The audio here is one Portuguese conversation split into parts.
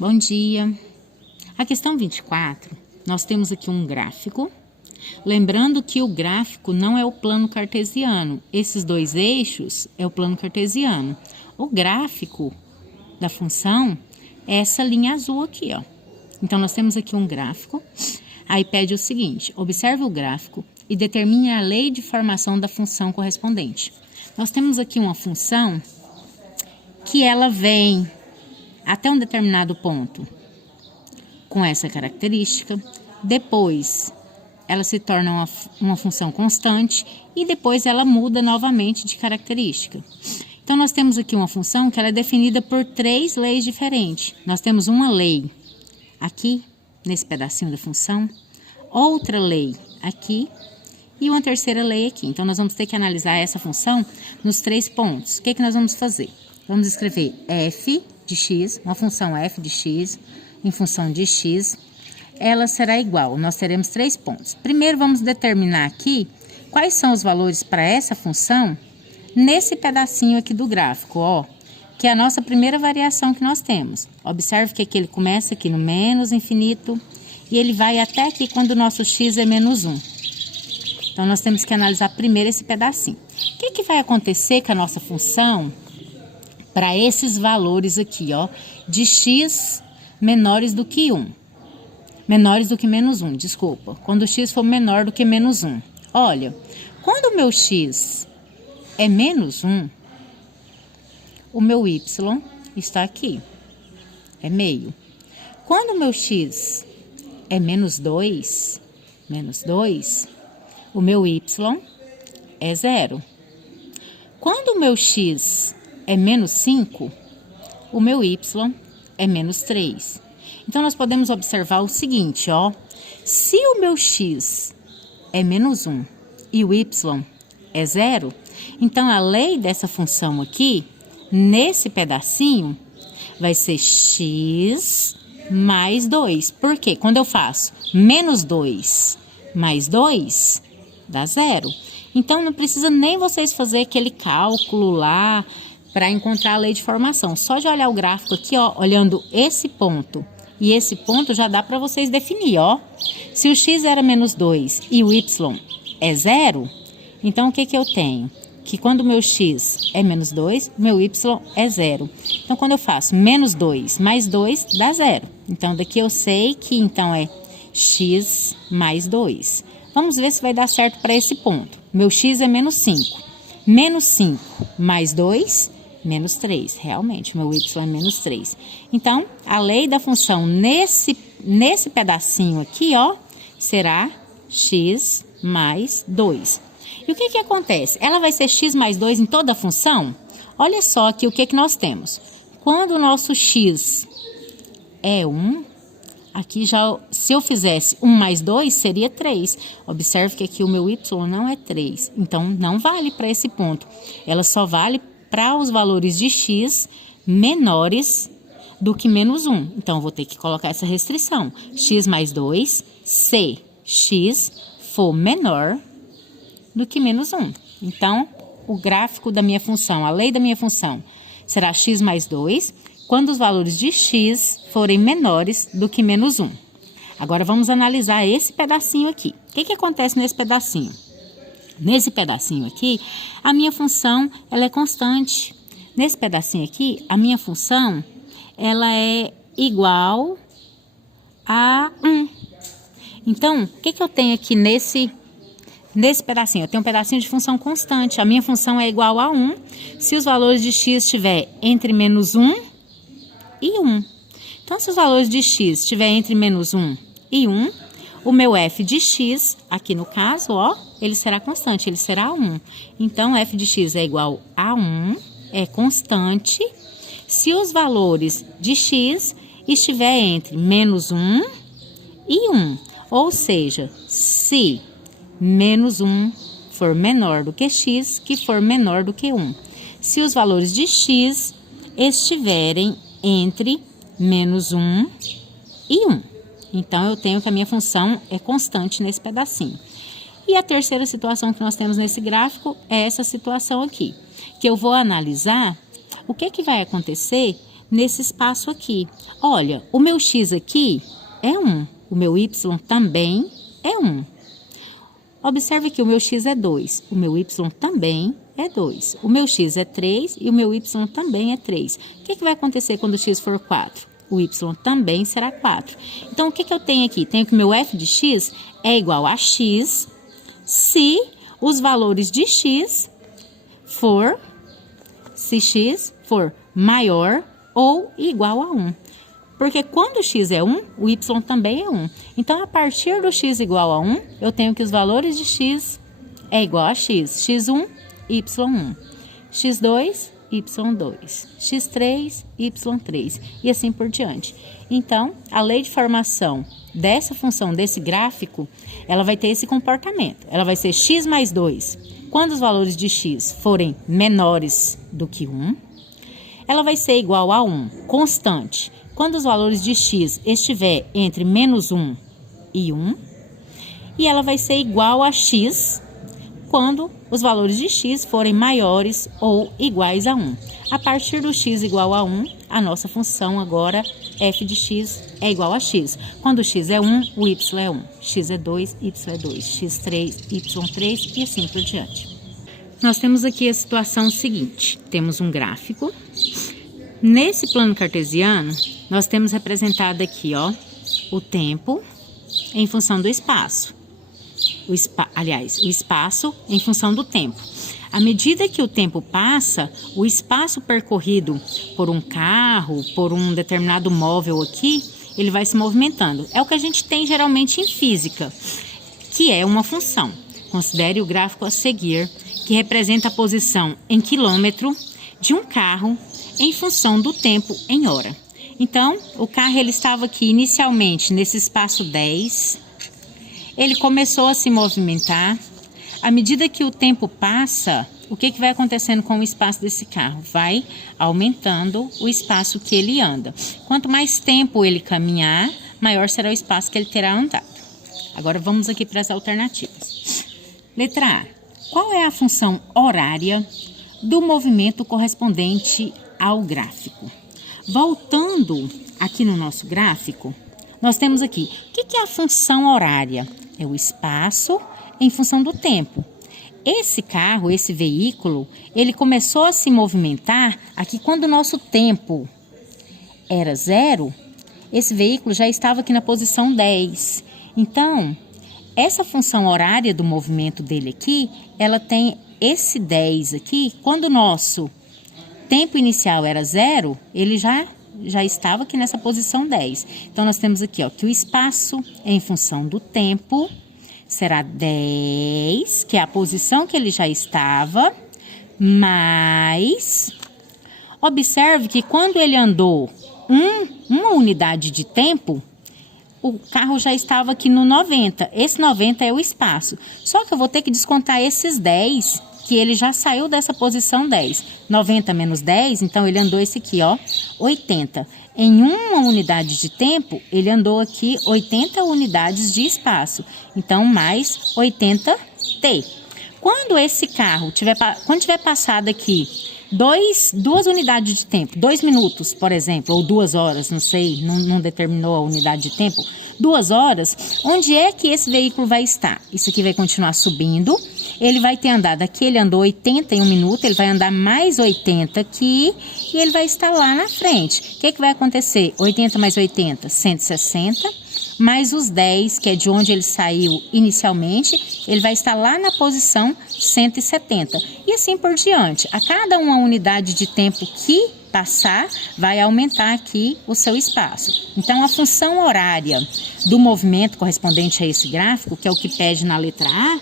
Bom dia. A questão 24, nós temos aqui um gráfico. Lembrando que o gráfico não é o plano cartesiano. Esses dois eixos é o plano cartesiano. O gráfico da função é essa linha azul aqui, ó. Então, nós temos aqui um gráfico. Aí pede o seguinte: observe o gráfico e determine a lei de formação da função correspondente. Nós temos aqui uma função que ela vem até um determinado ponto com essa característica, depois ela se torna uma função constante e depois ela muda novamente de característica. Então, nós temos aqui uma função que ela é definida por três leis diferentes. Nós temos uma lei aqui, nesse pedacinho da função, outra lei aqui e uma terceira lei aqui. Então, nós vamos ter que analisar essa função nos três pontos. O que nós vamos fazer? Vamos escrever f de x, uma função f de x, em função de x, ela será igual, nós teremos três pontos. Primeiro, vamos determinar aqui quais são os valores para essa função nesse pedacinho aqui do gráfico, ó, que é a nossa primeira variação que nós temos. Observe que aqui ele começa aqui no menos infinito e ele vai até aqui quando o nosso x é menos 1. Então, nós temos que analisar primeiro esse pedacinho. O que vai acontecer com a nossa função para esses valores aqui, ó, de x menores do que 1. Menores do que menos 1, desculpa. Quando o x for menor do que menos 1. Olha, quando o meu x é menos 1, o meu y está aqui, é meio. Quando o meu x é menos 2, o meu y é 0. Quando o meu x é menos 5, o meu y é menos 3. Então, nós podemos observar o seguinte, ó. Se o meu x é menos 1 e o y é 0, então a lei dessa função aqui, nesse pedacinho, vai ser x mais 2. Por quê? Quando eu faço menos 2 mais 2, dá 0. Então, não precisa nem vocês fazer aquele cálculo lá para encontrar a lei de formação. Só de olhar o gráfico aqui, ó, olhando esse ponto e esse ponto, já dá para vocês definir, ó. Se o x era menos 2 e o y é 0, então o que eu tenho? Que quando o meu x é menos 2, o meu y é 0. Então, quando eu faço menos 2 mais 2, dá 0. Então, daqui eu sei que então é x mais 2. Vamos ver se vai dar certo para esse ponto. Meu x é menos 5. Menos 5 mais 2, menos 3. Realmente, meu y é menos 3. Então, a lei da função nesse pedacinho aqui, ó, será x mais 2. E o que acontece? Ela vai ser x mais 2 em toda a função? Olha só aqui o que nós temos. Quando o nosso x é 1, aqui já, se eu fizesse 1 mais 2, seria 3. Observe que aqui o meu y não é 3. Então, não vale para esse ponto. Ela só vale para os valores de x menores do que menos 1. Então, eu vou ter que colocar essa restrição. X mais 2, se x for menor do que menos 1. Então, o gráfico da minha função, a lei da minha função, será x mais 2, quando os valores de x forem menores do que menos 1. Agora, vamos analisar esse pedacinho aqui. O que acontece nesse pedacinho? Nesse pedacinho aqui, a minha função, ela é constante. Nesse pedacinho aqui, a minha função, ela é igual a 1. Então, o que eu tenho aqui nesse pedacinho? Eu tenho um pedacinho de função constante. A minha função é igual a 1 se os valores de x estiver entre menos 1 e 1. Então, se os valores de x estiver entre menos 1 e 1, o meu f de x, aqui no caso, ó, ele será constante, ele será 1. Então, f de x é igual a 1, é constante, se os valores de x estiver entre menos 1 e 1. Ou seja, se menos 1 for menor do que x, que for menor do que 1. Se os valores de x estiverem entre menos 1 e 1. Então, eu tenho que a minha função é constante nesse pedacinho. E a terceira situação que nós temos nesse gráfico é essa situação aqui, que eu vou analisar o que vai acontecer nesse espaço aqui. Olha, o meu x aqui é 1, o meu y também é 1. Observe que o meu x é 2, o meu y também é 2. O meu x é 3 e o meu y também é 3. O que vai acontecer quando o x for 4? O y também será 4. Então, o que eu tenho aqui? Tenho que o meu f de x é igual a x se os valores de x se x for maior ou igual a 1. Porque quando o x é 1, o y também é 1. Então, a partir do x igual a 1, eu tenho que os valores de x é igual a x. x1, y1. x2, y2. x3, y3. E assim por diante. Então, a lei de formação dessa função, desse gráfico, ela vai ter esse comportamento. Ela vai ser x mais 2. Quando os valores de x forem menores do que 1, ela vai ser igual a 1, constante. Quando os valores de x estiver entre menos 1 e 1, e ela vai ser igual a x quando os valores de x forem maiores ou iguais a 1. A partir do x igual a 1, a nossa função agora, f de x, é igual a x. Quando x é 1, o y é 1. X é 2, y é 2. x3, y3 e assim por diante. Nós temos aqui a situação seguinte. Temos um gráfico. Nesse plano cartesiano, nós temos representado aqui, ó, o tempo em função do espaço. O espaço em função do tempo. À medida que o tempo passa, o espaço percorrido por um carro, por um determinado móvel aqui, ele vai se movimentando. É o que a gente tem geralmente em física, que é uma função. Considere o gráfico a seguir, que representa a posição em quilômetro de um carro em função do tempo em hora. Então, o carro ele estava aqui inicialmente nesse espaço 10, ele começou a se movimentar. À medida que o tempo passa, o que vai acontecendo com o espaço desse carro? Vai aumentando o espaço que ele anda. Quanto mais tempo ele caminhar, maior será o espaço que ele terá andado. Agora vamos aqui para as alternativas. Letra A. Qual é a função horária do movimento correspondente ao gráfico? Voltando aqui no nosso gráfico, nós temos aqui, o que é a função horária? É o espaço em função do tempo. Esse carro, esse veículo, ele começou a se movimentar aqui quando o nosso tempo era 0, esse veículo já estava aqui na posição 10. Então, essa função horária do movimento dele aqui, ela tem esse 10 aqui, quando o nosso tempo inicial era 0, ele já estava aqui nessa posição 10. Então, nós temos aqui, ó, que o espaço em função do tempo será 10, que é a posição que ele já estava, mais... Observe que quando ele andou uma unidade de tempo, o carro já estava aqui no 90. Esse 90 é o espaço. Só que eu vou ter que descontar esses 10, que ele já saiu dessa posição 10. 90 menos 10, então ele andou esse aqui, ó, 80. Em uma unidade de tempo, ele andou aqui 80 unidades de espaço. Então, mais 80t. Quando esse carro tiver passado aqui 2 unidades de tempo, 2 minutos, por exemplo, ou 2 horas, não sei, não determinou a unidade de tempo, 2 horas, onde é que esse veículo vai estar? Isso aqui vai continuar subindo, ele vai ter andado aqui, ele andou 80 em 1 minuto, ele vai andar mais 80 aqui e ele vai estar lá na frente. O que vai acontecer? 80 mais 80, 160, mais os 10, que é de onde ele saiu inicialmente, ele vai estar lá na posição 170. E assim por diante. A cada uma unidade de tempo que passar, vai aumentar aqui o seu espaço. Então, a função horária do movimento correspondente a esse gráfico, que é o que pede na letra A,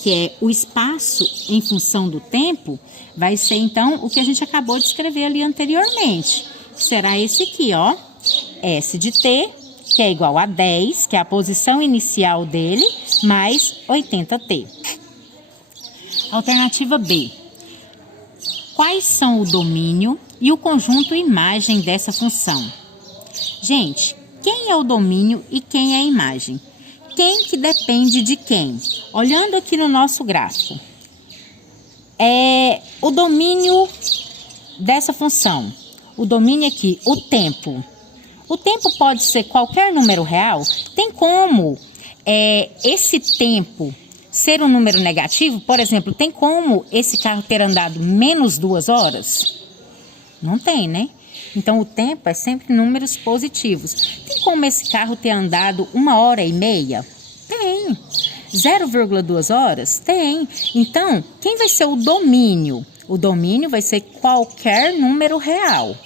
que é o espaço em função do tempo, vai ser, então, o que a gente acabou de escrever ali anteriormente. Será esse aqui, ó, S de T, que é igual a 10, que é a posição inicial dele, mais 80t. Alternativa B. Quais são o domínio e o conjunto imagem dessa função? Gente, quem é o domínio e quem é a imagem? Quem que depende de quem? Olhando aqui no nosso gráfico, o domínio dessa função. o domínio aqui, o tempo. O tempo pode ser qualquer número real? Tem como esse tempo ser um número negativo? Por exemplo, tem como esse carro ter andado menos 2 horas? Não tem, né? Então, o tempo é sempre números positivos. Tem como esse carro ter andado 1h30? Tem. 0,2 horas? Tem. Então, quem vai ser o domínio? O domínio vai ser qualquer número real.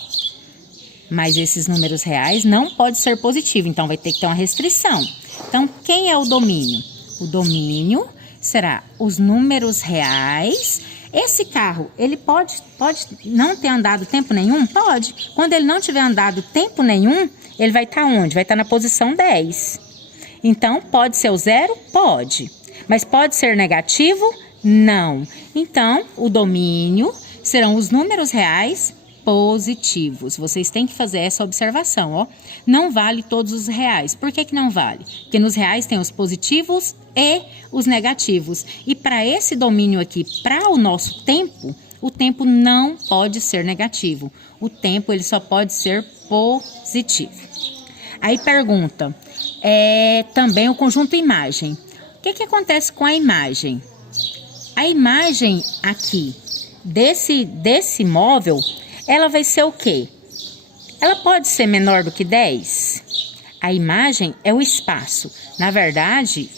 Mas esses números reais não pode ser positivo, então vai ter que ter uma restrição. Então, quem é o domínio? O domínio será os números reais. Esse carro, ele pode não ter andado tempo nenhum? Pode. Quando ele não tiver andado tempo nenhum, ele vai estar onde? Vai estar na posição 10. Então, pode ser o 0? Pode. Mas pode ser negativo? Não. Então, o domínio serão os números reais positivos. Vocês têm que fazer essa observação, ó. Não vale todos os reais. Por que não vale? Porque nos reais tem os positivos e os negativos. E para esse domínio aqui, para o nosso tempo, o tempo não pode ser negativo. O tempo, ele só pode ser positivo. Aí pergunta, também o conjunto imagem. O que acontece com a imagem? A imagem aqui desse móvel, ela vai ser o quê? Ela pode ser menor do que 10? A imagem é o espaço. Na verdade,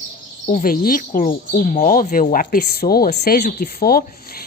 o veículo, o móvel, a pessoa, seja o que for,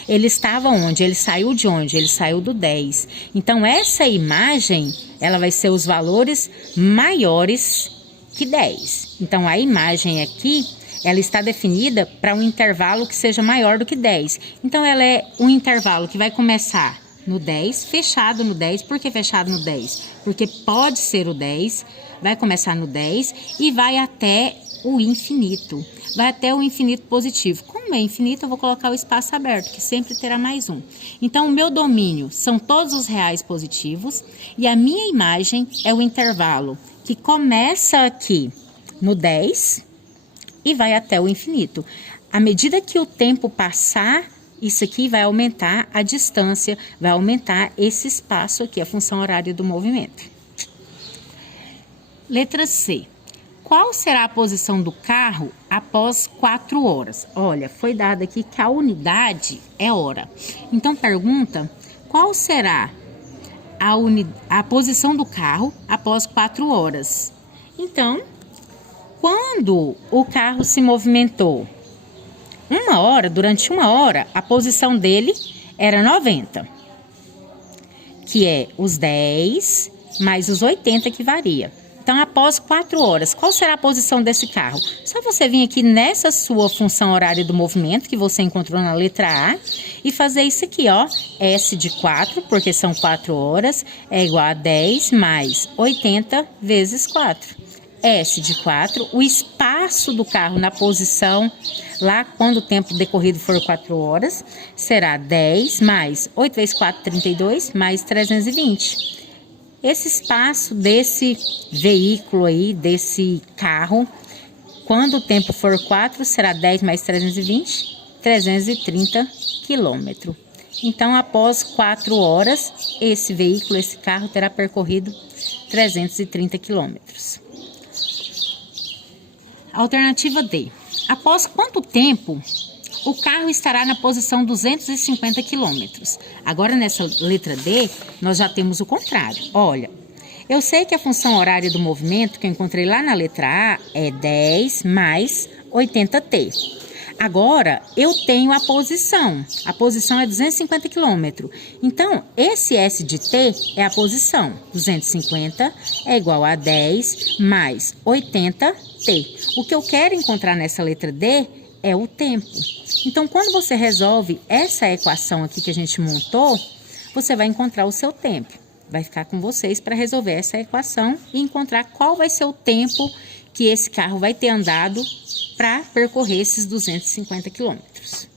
ele estava onde? Ele saiu de onde? Ele saiu do 10. Então, essa imagem, ela vai ser os valores maiores que 10. Então, a imagem aqui, ela está definida para um intervalo que seja maior do que 10. Então, ela é um intervalo que vai começar no 10, fechado no 10. Por que fechado no 10? Porque pode ser o 10, vai começar no 10 e vai até o infinito. Vai até o infinito positivo. Como é infinito, eu vou colocar o espaço aberto, que sempre terá mais um. Então, o meu domínio são todos os reais positivos e a minha imagem é o intervalo que começa aqui no 10 e vai até o infinito. À medida que o tempo passar, isso aqui vai aumentar a distância, vai aumentar esse espaço aqui, a função horária do movimento. Letra C. Qual será a posição do carro após 4 horas? Olha, foi dado aqui que a unidade é hora. Então, pergunta, qual será a posição do carro após 4 horas? Então, quando o carro se movimentou 1 hora, durante 1 hora, a posição dele era 90, que é os 10 mais os 80 que varia. Então, após 4 horas, qual será a posição desse carro? Só você vir aqui nessa sua função horária do movimento, que você encontrou na letra A, e fazer isso aqui, ó. S de 4, porque são 4 horas, é igual a 10 mais 80 vezes 4. S de 4, o espaço do carro na posição, lá quando o tempo decorrido for 4 horas, será 10 mais 8 vezes 4, 32, mais 320. Esse espaço desse veículo aí, desse carro, quando o tempo for 4, será 10 mais 320, 330 quilômetros. Então, após 4 horas, esse veículo, esse carro, terá percorrido 330 quilômetros. Alternativa D. Após quanto tempo o carro estará na posição 250 quilômetros? Agora, nessa letra D, nós já temos o contrário. Olha, eu sei que a função horária do movimento que eu encontrei lá na letra A é 10 mais 80t. Agora, eu tenho a posição. A posição é 250 quilômetros. Então, esse S de t é a posição. 250 é igual a 10 mais 80t. O que eu quero encontrar nessa letra D é o tempo. Então, quando você resolve essa equação aqui que a gente montou, você vai encontrar o seu tempo. Vai ficar com vocês para resolver essa equação e encontrar qual vai ser o tempo que esse carro vai ter andado para percorrer esses 250 quilômetros.